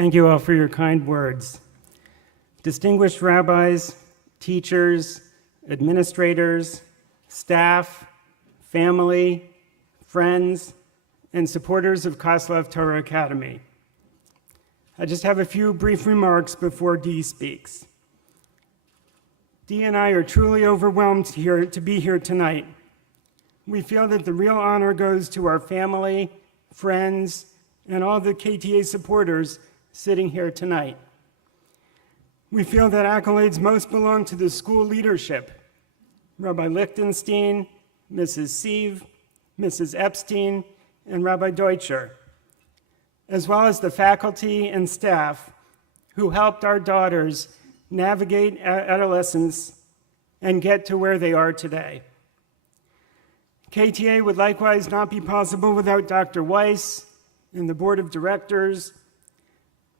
Thank you all for your kind words. Distinguished rabbis, teachers, administrators, staff, family, friends, and supporters of Koslov Torah Academy. I just have a few brief remarks before Dee speaks. Dee and I are truly overwhelmed to be here tonight. We feel that the real honor goes to our family, friends, and all the KTA supporters sitting here tonight. We feel that accolades most belong to the school leadership, Rabbi Lichtenstein, Mrs. Sieve, Mrs. Epstein, and Rabbi Deutscher, as well as the faculty and staff who helped our daughters navigate adolescence and get to where they are today. KTA would likewise not be possible without Dr. Weiss and the board of directors,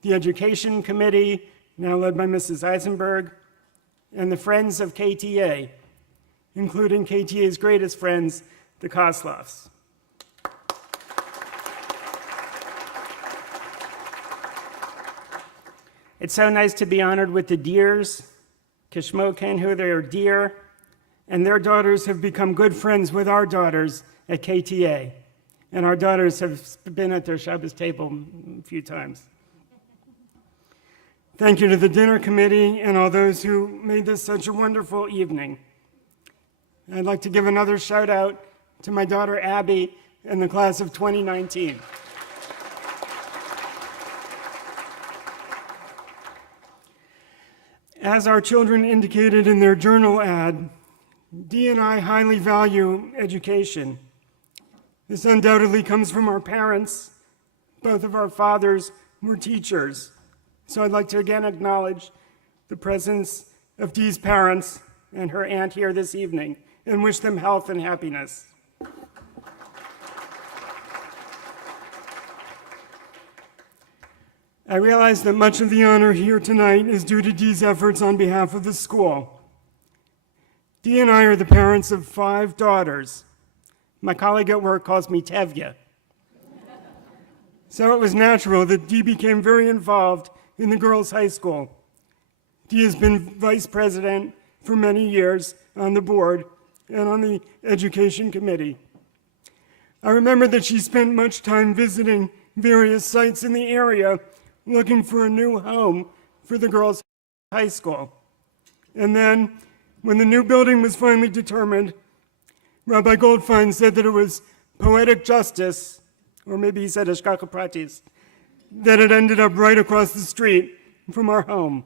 the education committee, now led by Mrs. Eisenberg, and the friends of KTA, including KTA's greatest friends, the Koslovs. It's so nice to be honored with the Deers, Kishmo Kenhu, they are dear, and their daughters have become good friends with our daughters at KTA. And our daughters have been at their Shabbos table a few times. Thank you to the dinner committee and all those who made this such a wonderful evening. I'd like to give another shout out to my daughter Abby and the class of 2019. As our children indicated in their journal ad, Dee and I highly value education. This undoubtedly comes from our parents. Both of our fathers were teachers. So I'd like to again acknowledge the presence of Dee's parents and her aunt here this evening and wish them health and happiness. I realize that much of the honor here tonight is due to Dee's efforts on behalf of the school. Dee and I are the parents of 5 daughters. My colleague at work calls me Tevye. So it was natural that Dee became very involved in the girls' high school. Dee has been vice president for many years on the board and on the education committee. I remember that she spent much time visiting various sites in the area looking for a new home for the girls' high school. And then, when the new building was finally determined, Rabbi Goldfein said that it was poetic justice, or maybe he said hashgacha pratis, that it ended up right across the street from our home.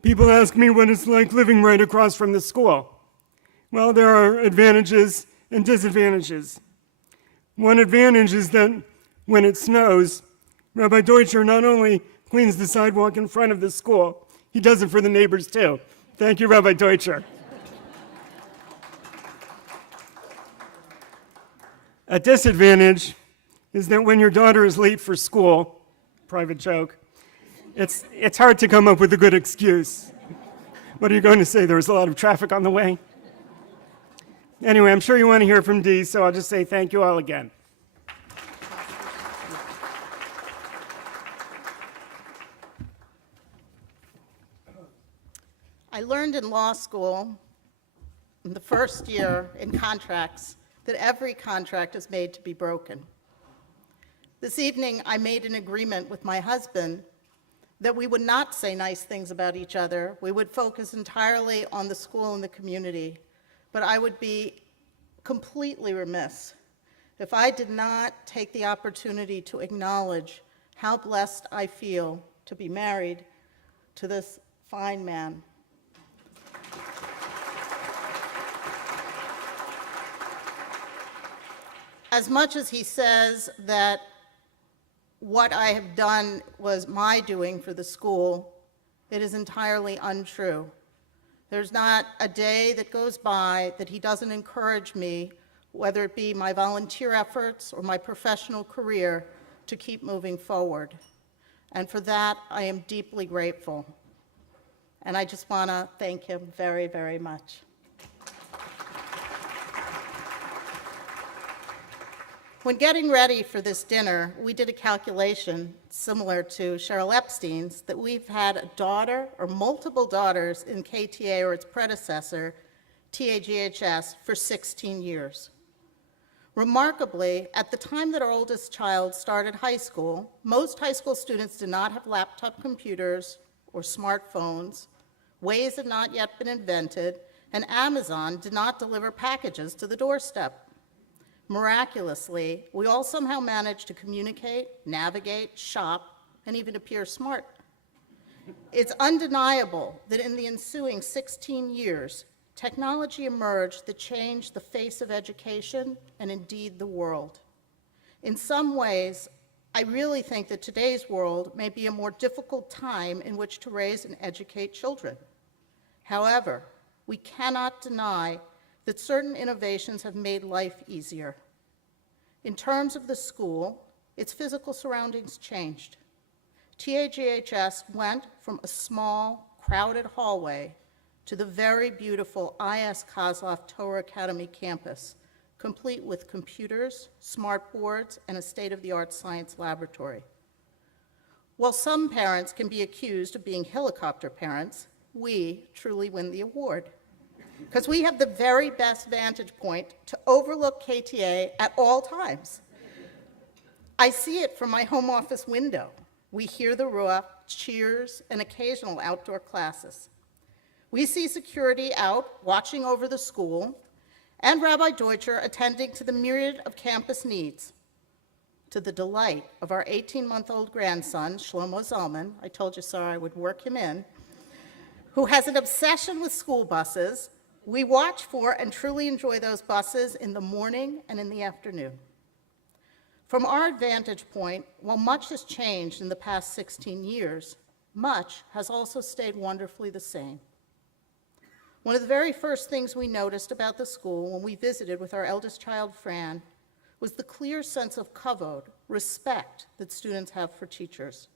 People ask me what it's like living right across from the school. Well, there are advantages and disadvantages. One advantage is that when it snows, Rabbi Deutscher not only cleans the sidewalk in front of the school, he does it for the neighbors too. Thank you, Rabbi Deutscher. A disadvantage is that when your daughter is late for school, private joke, it's hard to come up with a good excuse. What are you going to say? There was a lot of traffic on the way? Anyway, I'm sure you want to hear from Dee, so I'll just say thank you all again. I learned in law school, in the first year in contracts, that every contract is made to be broken. This evening, I made an agreement with my husband that we would not say nice things about each other. We would focus entirely on the school and the community. But I would be completely remiss if I did not take the opportunity to acknowledge how blessed I feel to be married to this fine man. As much as he says that what I have done was my doing for the school, it is entirely untrue. There's not a day that goes by that he doesn't encourage me, whether it be my volunteer efforts or my professional career, to keep moving forward. And for that, I am deeply grateful. And I just want to thank him very, very much. When getting ready for this dinner, we did a calculation similar to Cheryl Epstein's that we've had a daughter or multiple daughters in KTA or its predecessor, TAGHS, for 16 years. Remarkably, at the time that our oldest child started high school, most high school students did not have laptop computers or smartphones, Waze had not yet been invented, and Amazon did not deliver packages to the doorstep. Miraculously, we all somehow managed to communicate, navigate, shop, and even appear smart. It's undeniable that in the ensuing 16 years, technology emerged that changed the face of education and indeed the world. In some ways, I really think that today's world may be a more difficult time in which to raise and educate children. However, we cannot deny that certain innovations have made life easier. In terms of the school, its physical surroundings changed. TAGHS went from a small, crowded hallway to the very beautiful I.S. Kozloff Torah Academy campus, complete with computers, smart boards, and a state-of-the-art science laboratory. While some parents can be accused of being helicopter parents, we truly win the award, because we have the very best vantage point to overlook KTA at all times. I see it from my home office window. We hear the ruah, cheers, and occasional outdoor classes. We see security out watching over the school, and Rabbi Deutscher attending to the myriad of campus needs, to the delight of our 18-month-old grandson, Shlomo Zalman, I told you, sir, I would work him in, who has an obsession with school buses. We watch for and truly enjoy those buses in the morning and in the afternoon. From our vantage point, while much has changed in the past 16 years, much has also stayed wonderfully the same. One of the very first things we noticed about the school when we visited with our eldest child, Fran, was the clear sense of kavod, respect, that students have for teachers.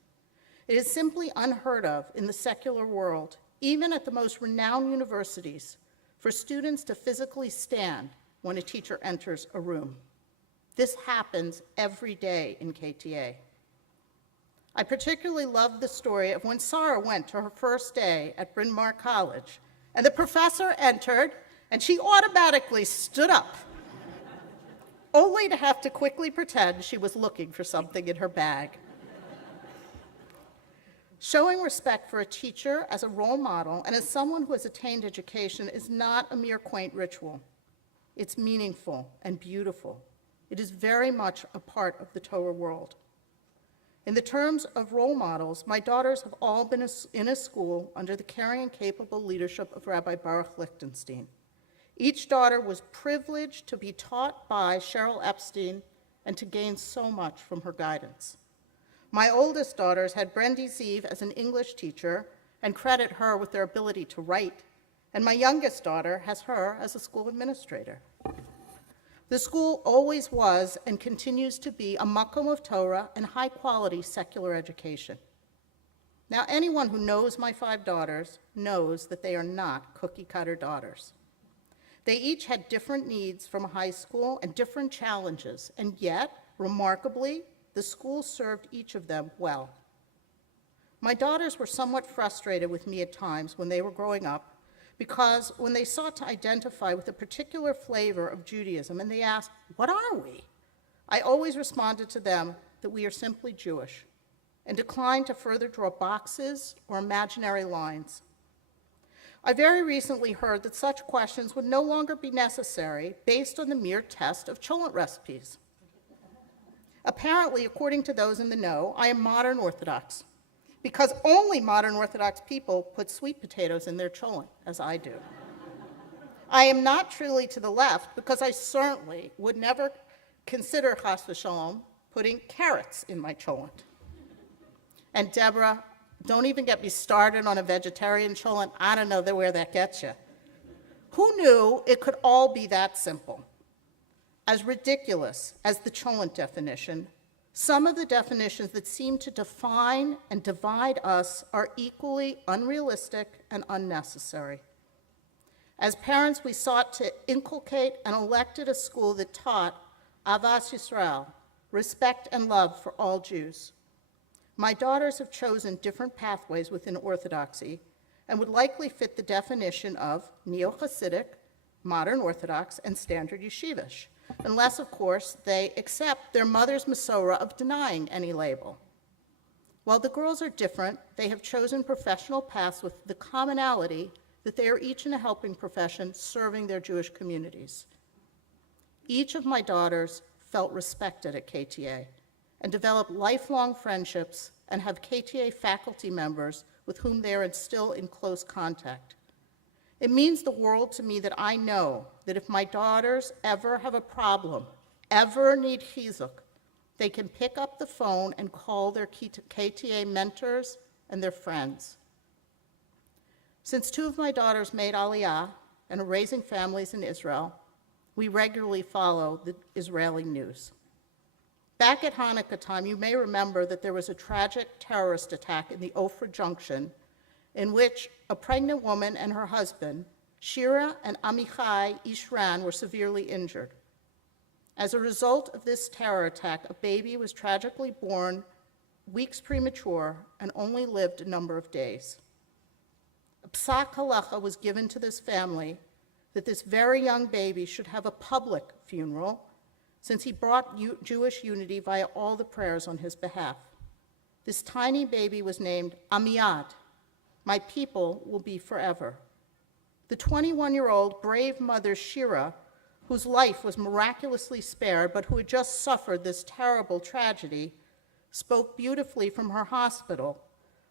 It is simply unheard of in the secular world, even at the most renowned universities, for students to physically stand when a teacher enters a room. This happens every day in KTA. I particularly love the story of when Sarah went to her first day at Bryn Mawr College, and the professor entered, and she automatically stood up, only to have to quickly pretend she was looking for something in her bag. Showing respect for a teacher as a role model and as someone who has attained education is not a mere quaint ritual. It's meaningful and beautiful. It is very much a part of the Torah world. In the terms of role models, my daughters have all been in a school under the caring and capable leadership of Rabbi Baruch Lichtenstein. Each daughter was privileged to be taught by Cheryl Epstein and to gain so much from her guidance. My oldest daughters had Brendy Zeev as an English teacher and credit her with their ability to write, and my youngest daughter has her as a school administrator. The school always was and continues to be a makom of Torah and high-quality secular education. Now, anyone who knows my 5 daughters knows that they are not cookie-cutter daughters. They each had different needs from high school and different challenges, and yet, remarkably, the school served each of them well. My daughters were somewhat frustrated with me at times when they were growing up, because when they sought to identify with a particular flavor of Judaism and they asked, "What are we?" I always responded to them that we are simply Jewish, and declined to further draw boxes or imaginary lines. I very recently heard that such questions would no longer be necessary based on the mere test of cholent recipes. Apparently, according to those in the know, I am modern Orthodox, because only modern Orthodox people put sweet potatoes in their cholent, as I do. I am not truly to the left, because I certainly would never consider, chas v'shalom, putting carrots in my cholent. And Deborah, don't even get me started on a vegetarian cholent. I don't know where that gets you. Who knew it could all be that simple? As ridiculous as the cholent definition, some of the definitions that seem to define and divide us are equally unrealistic and unnecessary. As parents, we sought to inculcate and elected a school that taught Avas Yisrael, respect and love for all Jews. My daughters have chosen different pathways within Orthodoxy and would likely fit the definition of neo-Hasidic, modern Orthodox, and standard yeshivish, unless, of course, they accept their mother's Masorah of denying any label. While the girls are different, they have chosen professional paths with the commonality that they are each in a helping profession serving their Jewish communities. Each of my daughters felt respected at KTA and developed lifelong friendships and have KTA faculty members with whom they are still in close contact. It means the world to me that I know that if my daughters ever have a problem, ever need chizuk, they can pick up the phone and call their KTA mentors and their friends. Since two of my daughters made Aliyah and are raising families in Israel, we regularly follow the Israeli news. Back at Hanukkah time, you may remember that there was a tragic terrorist attack in the Ofra Junction in which a pregnant woman and her husband, Shira and Amichai Ishran, were severely injured. As a result of this terror attack, a baby was tragically born weeks premature and only lived a number of days. A psak halacha was given to this family that this very young baby should have a public funeral, since he brought Jewish unity via all the prayers on his behalf. This tiny baby was named Amiyad, my people will be forever. The 21-year-old brave mother Shira, whose life was miraculously spared but who had just suffered this terrible tragedy, spoke beautifully from her hospital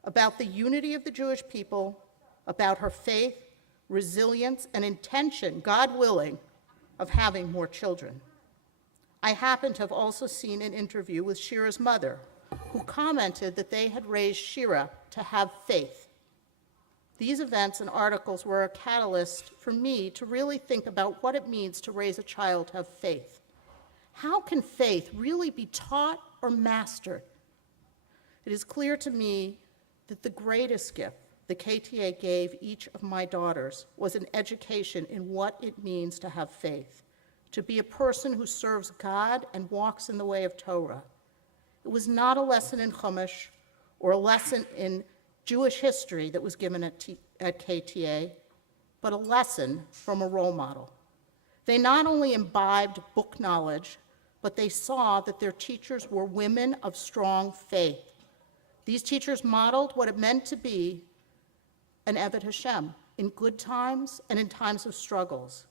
about the unity of the Jewish people, about her faith, resilience, and intention, God willing, of having more children. I happen to have also seen an interview with Shira's mother, who commented that they had raised Shira to have faith. These events and articles were a catalyst for me to really think about what it means to raise a child to have faith. How can faith really be taught or mastered? It is clear to me that the greatest gift the KTA gave each of my daughters was an education in what it means to have faith, to be a person who serves God and walks in the way of Torah. It was not a lesson in Chumash or a lesson in Jewish history that was given at KTA, but a lesson from a role model. They not only imbibed book knowledge, but they saw that their teachers were women of strong faith. These teachers modeled what it meant to be an Eved Hashem in good times and in times of struggles.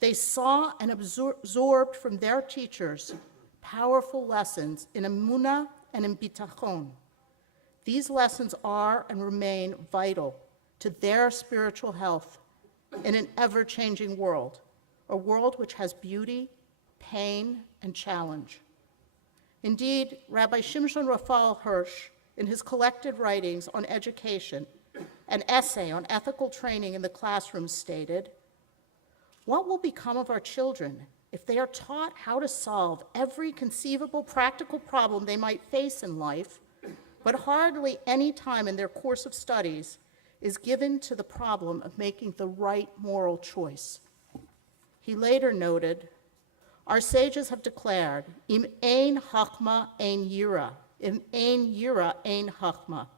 They saw and absorbed from their teachers powerful lessons in emunah and in bitachon. These lessons are and remain vital to their spiritual health in an ever-changing world, a world which has beauty, pain, and challenge. Indeed, Rabbi Shimshon Raphael Hirsch, in his collected writings on education, an essay on ethical training in the classroom, stated, "What will become of our children if they are taught how to solve every conceivable practical problem they might face in life, but hardly any time in their course of studies is given to the problem of making the right moral choice?" He later noted, "Our sages have declared, im ein chachma ein yira, im ein yira ein chachma.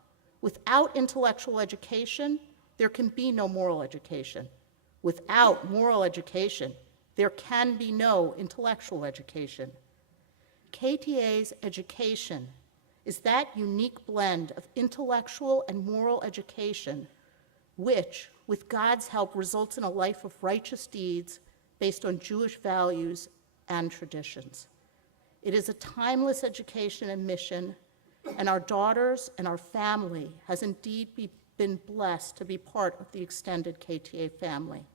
Without intellectual education, there can be no moral education. Without moral education, there can be no intellectual education." KTA's education is that unique blend of intellectual and moral education, which, with God's help, results in a life of righteous deeds based on Jewish values and traditions. It is a timeless education and mission, and our daughters and our family has indeed been blessed to be part of the extended KTA family.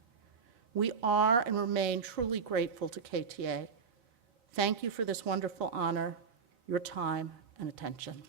We are and remain truly grateful to KTA. Thank you for this wonderful honor, your time, and attention.